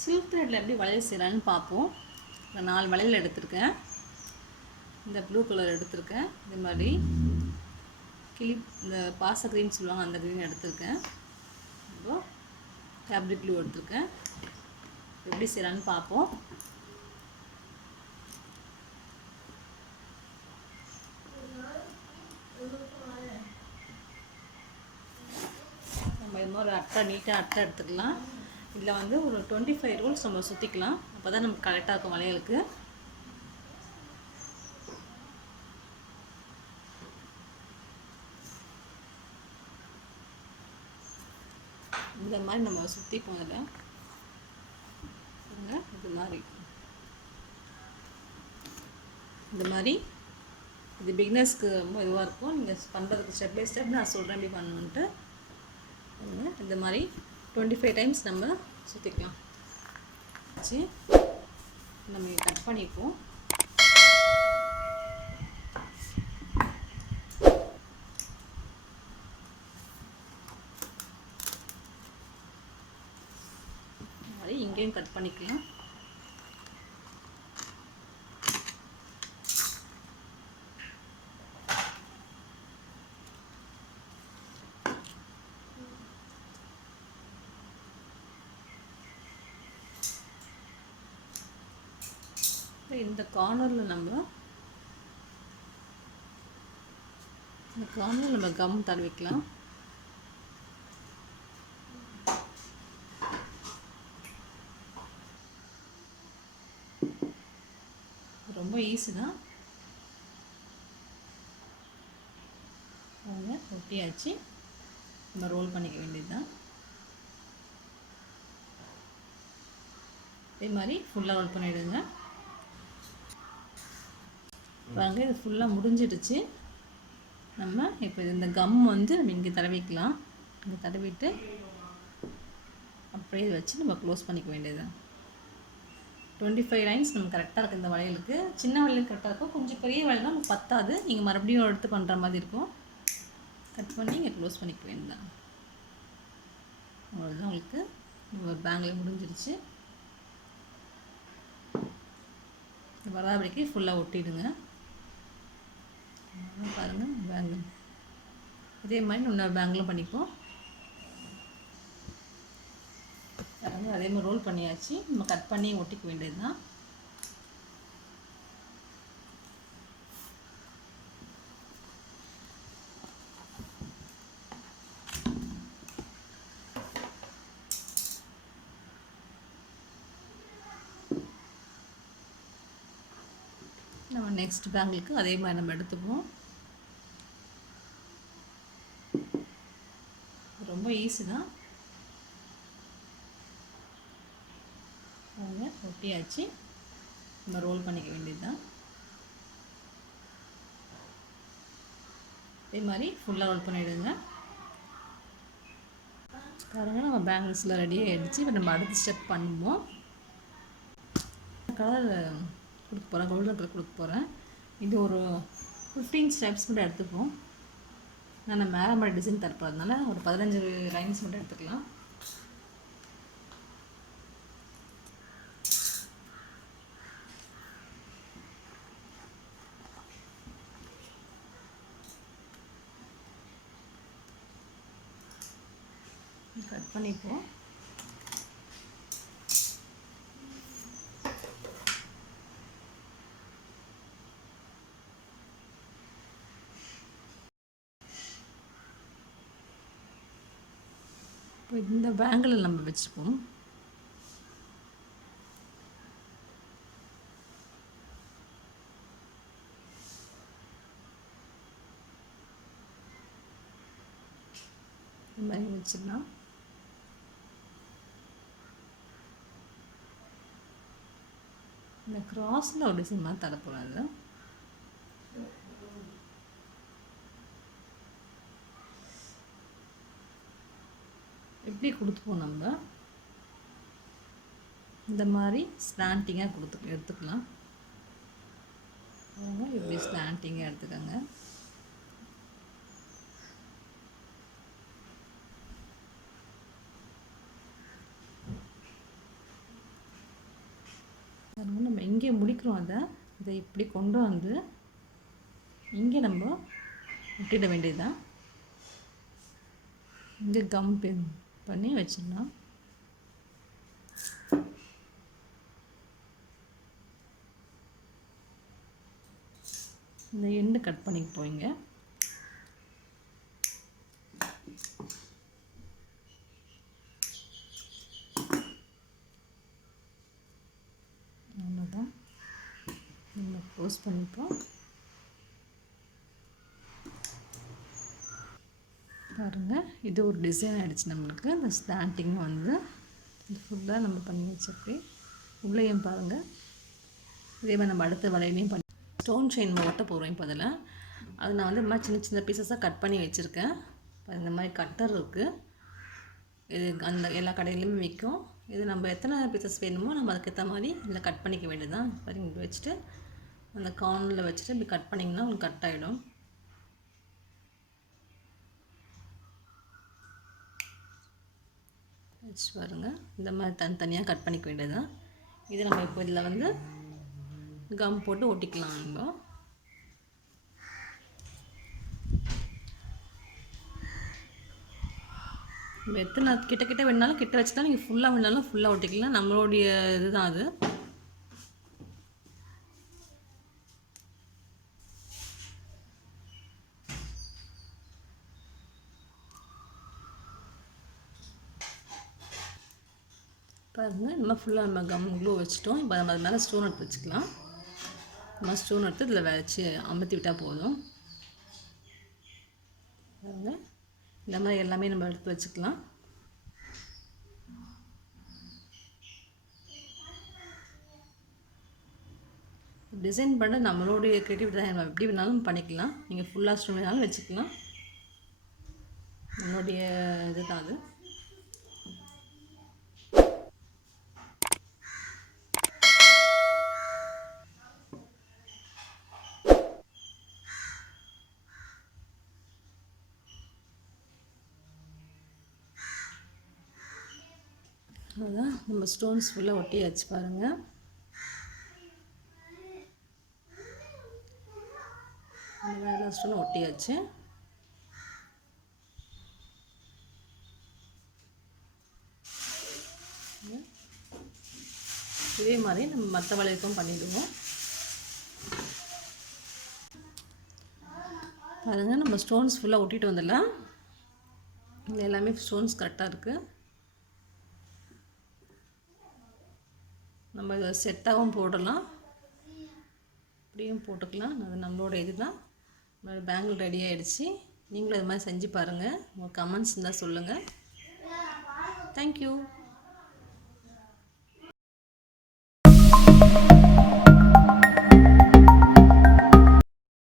Silk த்ரெட்டில் எப்படி வளையல் செய்யலான்னு பார்ப்போம். நான் 4 வளையல் எடுத்திருக்கேன். இந்த ப்ளூ கலர் எடுத்திருக்கேன். இதே மாதிரி இந்த பாச க்ரீன் சொல்லுவாங்க, அந்த க்ரீன் எடுத்திருக்கேன். அப்புறம் ஃபேப்ரிக் க்ளூ எடுத்திருக்கேன். எப்படி செய்யலான்னு பார்ப்போம். நம்ம இன்னொரு நீட்டாக அட்டை எடுத்துக்கலாம். இதில் ஒரு 25 ரோல்ஸ் நம்ம சுற்றிக்கலாம். அப்போ தான் நமக்கு கரெக்டாக இருக்கும் வளையலுக்கு. இந்த மாதிரி நம்ம சுற்றிப்போம். அதில் இந்த மாதிரி இது பிகினர்ஸ்க்கு ரொம்ப இதுவாக இருக்கும். நீங்கள் பண்ணுறதுக்கு ஸ்டெப் பை ஸ்டெப் நான் சொல்கிறேன் எப்படி பண்ணணுன்ட்டு. இந்த மாதிரி 25 டைம்ஸ் நம்ம சுற்றிக்கலாம். வச்சு நம்ம கட் பண்ணிப்போம். இந்த மாதிரி இங்கேயும் கட் பண்ணிக்கலாம். இந்த கார்னரில் நம்ம கம் தடவிக்கலாம். ரொம்ப ஈஸி தான். ஒட்டியாச்சு. நம்ம ரோல் பண்ணிக்க வேண்டியது தான். இதே மாதிரி ஃபுல்லாக ரோல் பண்ணிவிடுங்க. பாருங்க, இது ஃபுல்லாக முடிஞ்சிடுச்சு. நம்ம இப்போ இந்த கம் நம்ம இங்கே தடவிக்கலாம். இங்கே தடவிட்டு அப்படியே வச்சு நம்ம க்ளோஸ் பண்ணிக்க வேண்டியது. 25 லைன்ஸ் நம்ம கரெக்டாக இருக்குது. இந்த வளையலுக்கு சின்ன வளையலுக்கு கரெக்டாக இருக்கும். கொஞ்சம் பெரிய வளையல் தான் நமக்கு பத்தாது. நீங்கள் மறுபடியும் எடுத்து பண்ணுற மாதிரி இருக்கும். கட் பண்ணி இங்கே க்ளோஸ் பண்ணிக்க வேண்டியதான். அவ்வளோதான், உங்களுக்கு ஒரு பேங்கில் முடிஞ்சிருச்சு. வராபடிக்கு ஃபுல்லாக ஒட்டிடுங்க. பாருங்கள், பேங்கிள் இதே மாதிரி இன்னொரு பேங்கிலும் பண்ணிப்போம். பாருங்கள், அதே மாதிரி ரோல் பண்ணியாச்சு. நம்ம கட் பண்ணி ஒட்டிக்க வேண்டியது தான். நம்ம நெக்ஸ்ட் பேங்கிளுக்கு அதே மாதிரி நம்ம எடுத்துப்போம். ரொம்ப ஈஸி தான். ஒட்டியாச்சு. நம்ம ரோல் பண்ணிக்க வேண்டியது தான். இதே மாதிரி ஃபுல்லாக ரோல் பண்ணிவிடுங்க. பாருங்கள், நம்ம பேங்கிள்ஸில் ரெடி ஆகிடுச்சு. இப்போ நம்ம அடுத்த ஸ்டெப் பண்ணுவோம். கலர் கொடுக்க போகிறேன், கோல்டன் கலர் கொடுக்க போகிறேன். இது ஒரு 15 ஸ்டெப்ஸ் மட்டும் எடுத்துப்போம். நான் மேலே மாதிரி டிசைன் தரப்போகிறதுனால ஒரு 15 லைன்ஸ் மட்டும் எடுத்துக்கலாம். கட் பண்ணிப்போம். இப்போ இந்த பேங்கில் நம்ம வச்சுப்போம். இந்த மாதிரி வச்சிடலாம். இந்த கிராஸில் ஒரு டிசைன் மாதிரி தரப்போகிறாங்க. எப்படி கொடுத்துப்போம் நம்ம இந்த மாதிரி ஸ்லாண்டிங்காக எடுத்துக்கலாம். இப்படி ஸ்லாண்டிங்காக எடுத்துக்கோங்க. இங்கே முடிக்கிறோம். இதை இப்படி கொண்டு வந்து இங்கே நம்ம ஒட்டிட வேண்டியதுதான். இங்கே கம் பண்ணி வச்சிடலாம். இந்த எண்டு கட் பண்ணி போயிங்க. அவ்வளோதான், நம்ம க்ளோஸ் பண்ணிப்போம். பாருங்கள், இது ஒரு டிசைன் ஆகிடுச்சு நம்மளுக்கு. இந்த ஸ்டாண்டிங் வந்து இது ஃபுல்லாக நம்ம பண்ணி வச்சிருக்கே. உள்ளேயும் பாருங்கள், இதே மாதிரி நம்ம அடுத்த வளையலையும் பண்ணி ஸ்டோன் செயின் நம்ம ஒட்ட போகிறோம். இப்போ அதில் அது நான் வந்து இந்த மாதிரி சின்ன சின்ன பீசஸாக கட் பண்ணி வச்சுருக்கேன். இந்த மாதிரி கட்டர் இருக்குது. இது அந்த எல்லா கடையிலையுமே விற்கும். இது நம்ம எத்தனை பீசஸ் வேணுமோ நம்ம அதுக்கேற்ற மாதிரி இதில் கட் பண்ணிக்க வேண்டியதுதான். பாருங்க, இப்படி வச்சுட்டு அந்த கார்னரில் வச்சுட்டு இப்படி கட் பண்ணிங்கன்னா உங்களுக்கு கட் ஆகிடும். வச்சு பாருங்கள், இந்த மாதிரி தனித்தனியாக கட் பண்ணிக்க வேண்டியதுதான். இது நம்ம இப்போ இதில் வந்து கம் போட்டு ஒட்டிக்கலாம். நம்ம எத்தனை கிட்ட வேணாலும் கிட்ட வச்சு தான் நீங்கள் ஃபுல்லாக வேணாலும் ஃபுல்லாக ஒட்டிக்கலாம். நம்மளுடைய இதுதான் அது. பாருங்கள், நம்ம ஃபுல்லாக நம்ம கம் க்ளூ வச்சுட்டோம். இப்போ நம்ம அது மேலே ஸ்டோன் எடுத்து வச்சுக்கலாம். நம்ம ஸ்டோன் எடுத்து இதில் வச்சு அமர்த்தி விட்டால் போதும். பாருங்கள், இந்த மாதிரி எல்லாமே நம்ம எடுத்து வச்சுக்கலாம். டிசைன் பண்ண நம்மளுடைய க்ரியேட்டிவிட்டி தான். நம்ம எப்படி வேணாலும் பண்ணிக்கலாம். நீங்கள் ஃபுல்லாக ஸ்டோன் வேணாலும் வச்சுக்கலாம். நம்மளுடைய இது தான் அது. அதுதான் நம்ம ஸ்டோன்ஸ் ஃபுல்லாக ஒட்டியாச்சு. பாருங்கள், வேலை ஸ்டோன் ஒட்டியாச்சு. இதே மாதிரி நம்ம மற்ற வளையத்தும் பண்ணிவிடுவோம். பாருங்கள், நம்ம ஸ்டோன்ஸ் ஃபுல்லாக ஒட்டிட்டு வந்துடலாம். இது எல்லாமே ஸ்டோன்ஸ் கரெக்டாக இருக்குது. நம்ம இதை செட்டாகவும் போடலாம், இப்படியும் போட்டுக்கலாம். அது நம்மளோட இது தான். பேங்கிள் ரெடி ஆகிடுச்சு. நீங்களும் இது மாதிரி செஞ்சு பாருங்கள். உங்கள் கமெண்ட்ஸ் இருந்தால் சொல்லுங்கள். தேங்க்யூ.